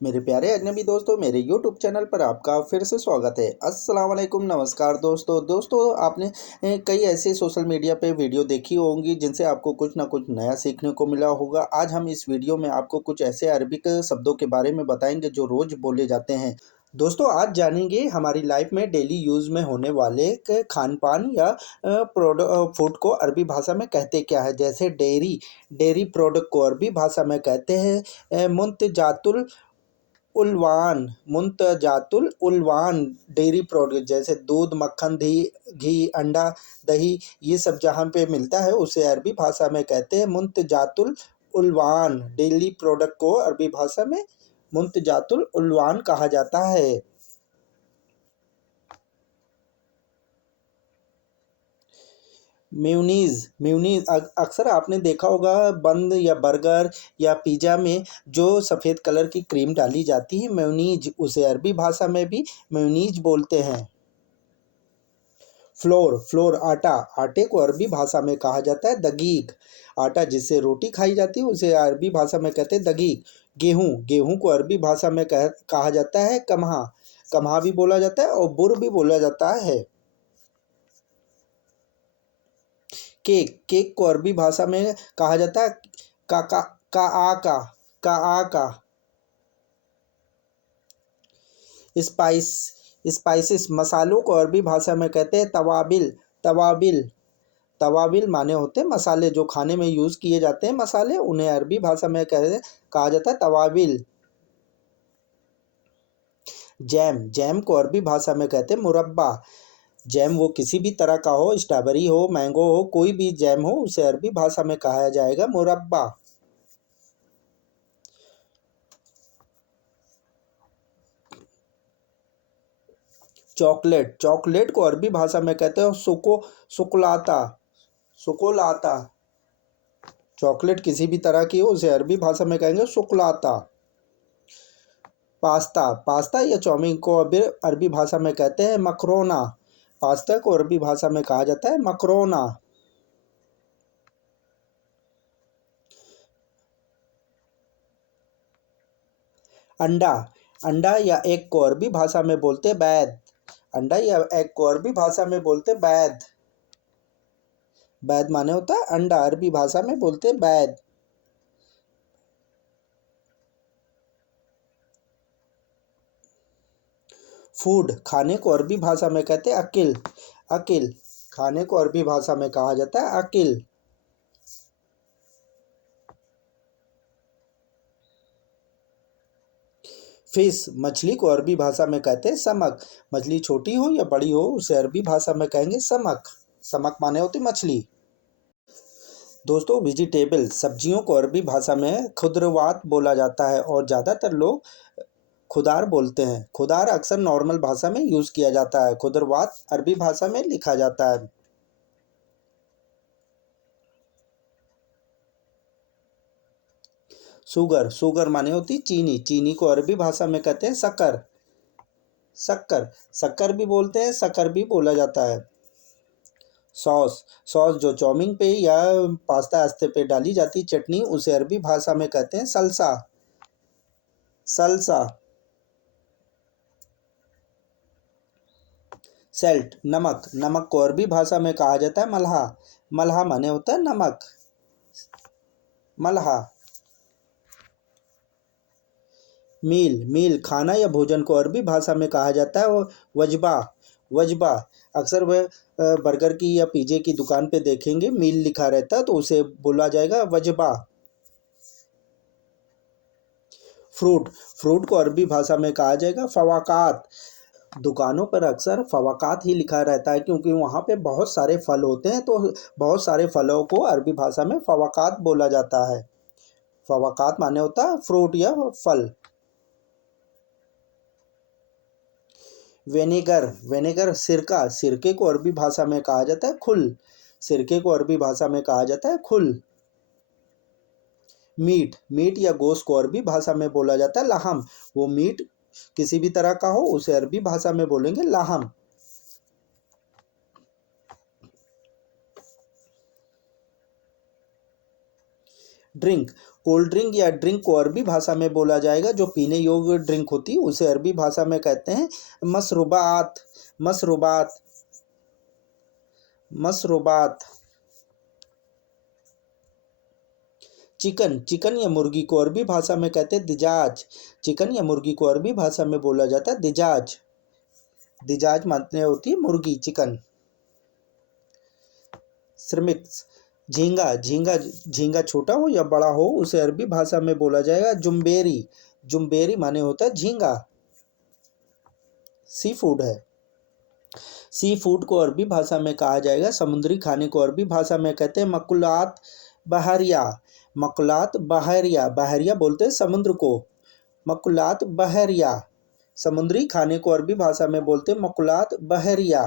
मेरे प्यारे अजनबी दोस्तों, मेरे यूट्यूब चैनल पर आपका फिर से स्वागत है। अस्सलाम वालेकुम, नमस्कार दोस्तों। आपने कई ऐसे सोशल मीडिया पे वीडियो देखी होंगी जिनसे आपको कुछ ना कुछ नया सीखने को मिला होगा। आज हम इस वीडियो में आपको कुछ ऐसे अरबिक शब्दों के बारे में बताएंगे जो रोज़ बोले जाते हैं। दोस्तों, आज जानेंगे हमारी लाइफ में डेली यूज़ में होने वाले खान पान या फूड को अरबी भाषा में कहते क्या है। जैसे डेयरी डेयरी प्रोडक्ट को अरबी भाषा में कहते हैं मुंतजातुल उलवान। मुंतजातुल उलवान डेयरी प्रोडक्ट जैसे दूध, मक्खन, घी, अंडा, दही, ये सब जहाँ पे मिलता है उसे अरबी भाषा में कहते हैं मुंतजातुल उलवान। डेयरी प्रोडक्ट को अरबी भाषा में मुंतजातुल उलवान कहा जाता है। मेयोनीज़ मेयोनीज़ अक्सर आपने देखा होगा बंद या बर्गर या पिज़्ज़ा में जो सफ़ेद कलर की क्रीम डाली जाती है मेयोनीज़, उसे अरबी भाषा में भी मेयोनीज़ बोलते हैं। फ्लोर आटा, आटे को अरबी भाषा में कहा जाता है दगीग। आटा जिससे रोटी खाई जाती है उसे अरबी भाषा में कहते हैं दगीग। गेहूँ गेहूँ को अरबी भाषा में कहा जाता है कम्हा। कम्हा भी बोला जाता है और बुर भी बोला जाता है। केक केक को अरबी भाषा में कहा जाता है का का का आ का का आ का। स्पाइस स्पाइसेस मसालों को अरबी भाषा में कहते हैं तवाबिल। तवाबिल तवाबिल माने होते हैं मसाले, जो खाने में यूज़ किए जाते हैं मसाले, उन्हें अरबी भाषा में कहा जाता है तवाबिल। जैम जैम को अरबी भाषा में कहते हैं मुरब्बा। जैम वो किसी भी तरह का हो, स्ट्रॉबेरी हो, मैंगो हो, कोई भी जैम हो, उसे अरबी भाषा में कहा जाएगा मुरब्बा। चॉकलेट चॉकलेट को अरबी भाषा में कहते हैं सुकुलाता। सुकुलाता चॉकलेट किसी भी तरह की हो उसे अरबी भाषा में कहेंगे सुकुलाता। पास्ता पास्ता या चाउमीन को अरबी भाषा में कहते हैं मकरोना। पास्ता को अरबी भाषा में कहा जाता है मकरोना। अंडा अंडा या एग को अरबी भाषा में बोलते बैद। अंडा या एग को अरबी भाषा में बोलते बैद। बैद माने होता है अंडा, अरबी भाषा में बोलते बैद। फूड खाने को अरबी भाषा में कहते हैं अकिल। अकिल खाने को अरबी भाषा में कहा जाता है अकिल। फिश मछली को अरबी भाषा में कहते हैं समक। मछली छोटी हो या बड़ी हो उसे अरबी भाषा में कहेंगे समक। समक माने होती मछली। दोस्तों, वेजिटेबल सब्जियों को अरबी भाषा में खुदरवात बोला जाता है और ज़्यादातर लोग खुदार बोलते हैं। खुदार अक्सर नॉर्मल भाषा में यूज़ किया जाता है, खुदरवात अरबी भाषा में लिखा जाता है। शुगर शुगर माने होती चीनी। चीनी को अरबी भाषा में कहते हैं शक्कर। शक्कर शक्कर भी बोलते हैं, शक्कर भी बोला जाता है। सॉस सॉस जो चाउमीन पे या पास्ता आस्ते पे डाली जाती चटनी, उसे अरबी भाषा में कहते हैं सल्सा। सल्सा सेल्ट नमक नमक को अरबी भाषा में कहा जाता है मल्हा। मल्हा माने होता है नमक। मल्हा मील मील खाना या भोजन को अरबी भाषा में कहा जाता है वजबा। वजबा अक्सर वह बर्गर की या पिज़्ज़े की दुकान पे देखेंगे मील लिखा रहता है, तो उसे बोला जाएगा वजबा। फ्रूट फ्रूट को अरबी भाषा में कहा जाएगा फवाकात। दुकानों पर अक्सर फवाकात ही लिखा रहता है क्योंकि वहाँ पे बहुत सारे फल होते हैं, तो बहुत सारे फलों को अरबी भाषा में फवाकात बोला जाता है। फवाकात माने होता है फ्रूट या फल। वेनेगर वेनेगर सिरका सिरके को अरबी भाषा में कहा जाता है खुल। सिरके को अरबी भाषा में कहा जाता है खुल। मीट मीट या गोश्त को अरबी भाषा में बोला जाता है लाहम। वो मीट किसी भी तरह का हो उसे अरबी भाषा में बोलेंगे लाहम। ड्रिंक, कोल्ड ड्रिंक या ड्रिंक को अरबी भाषा में बोला जाएगा। जो पीने योग्य ड्रिंक होती है उसे अरबी भाषा में कहते हैं मशरूबात। मशरूबात, मशरूबात। चिकन, चिकन या मुर्गी को अरबी भाषा में कहते हैं दिजाज। चिकन या मुर्गी को अरबी भाषा में बोला जाता है दिजाज। दिजाज माने होती है मुर्गी, चिकन। श्रमिक्स, झींगा, झींगा, झींगा छोटा हो या बड़ा हो उसे अरबी भाषा में बोला जाएगा जुम्बेरी। जुम्बेरी माने होता है झींगा। सी फूड है। सी फूड को अरबी भाषा में कहा जाएगा समुद्री खाने को अरबी भाषा में कहते हैं मकुलात बहरिया। मकुलात बहरिया, बहरिया बोलते हैं समुद्र को। मकुलात बहरिया। समुद्री खाने को अरबी भाषा में बोलते हैं मकुलात बहरिया।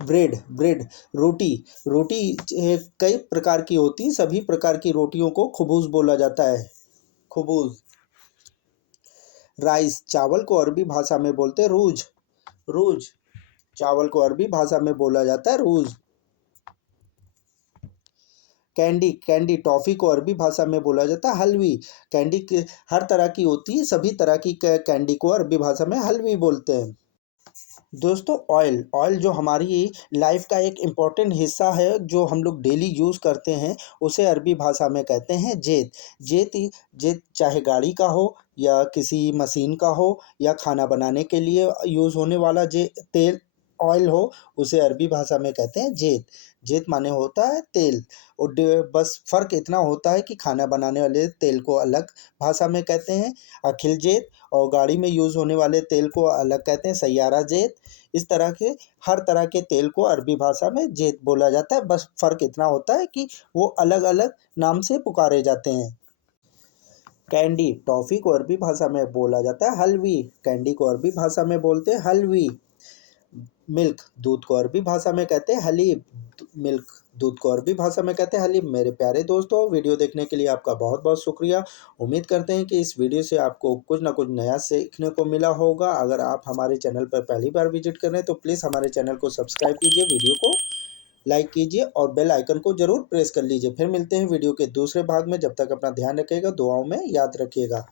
ब्रेड, ब्रेड, रोटी। रोटी कई प्रकार की होती हैं, सभी प्रकार की रोटियों को खुबूज बोला जाता है। खुबूज। राइस, चावल को अरबी भाषा में बोलते हैं रूज। रूज, चावल को अरबी भाषा में बोला जाता है रूज। कैंडी, कैंडी, टॉफ़ी को अरबी भाषा में बोला जाता है हलवी। कैंडी के हर तरह की होती है, सभी तरह की कैंडी को अरबी भाषा में हलवी बोलते हैं। दोस्तों, ऑयल, ऑयल जो हमारी लाइफ का एक इम्पॉर्टेंट हिस्सा है, जो हम लोग डेली यूज़ करते हैं, उसे अरबी भाषा में कहते हैं जेत। जेत चाहे गाड़ी का हो या किसी मशीन का हो या खाना बनाने के लिए यूज़ होने वाला जे तेल ऑयल हो, उसे अरबी भाषा में कहते हैं जेत। जेत माने होता है तेल। और बस फ़र्क इतना होता है कि खाना बनाने वाले तेल को अलग भाषा में कहते हैं अखिल जेत, और गाड़ी में यूज़ होने वाले तेल को अलग कहते हैं सैयारा जेत। इस तरह के हर तरह के तेल को अरबी भाषा में जेत बोला जाता है। बस फ़र्क इतना होता है कि वो अलग अलग नाम से पुकारे जाते हैं। कैंडी, टॉफ़ी को अरबी भाषा में बोला जाता है हलवी। कैंडी को अरबी भाषा में बोलते हैं हलवी। मिल्क, दूध को अरबी भाषा में कहते हैं हलीब। मिल्क, दूध को अरबी भाषा में कहते हैं हलीब। मेरे प्यारे दोस्तों, वीडियो देखने के लिए आपका बहुत बहुत शुक्रिया। उम्मीद करते हैं कि इस वीडियो से आपको कुछ ना कुछ नया सीखने को मिला होगा। अगर आप हमारे चैनल पर पहली बार विजिट कर रहे हैं तो प्लीज़ हमारे चैनल को सब्सक्राइब कीजिए, वीडियो को लाइक कीजिए और बेल आइकन को ज़रूर प्रेस कर लीजिए। फिर मिलते हैं वीडियो के दूसरे भाग में। जब तक अपना ध्यान रखिएगा, दुआओं में याद रखिएगा।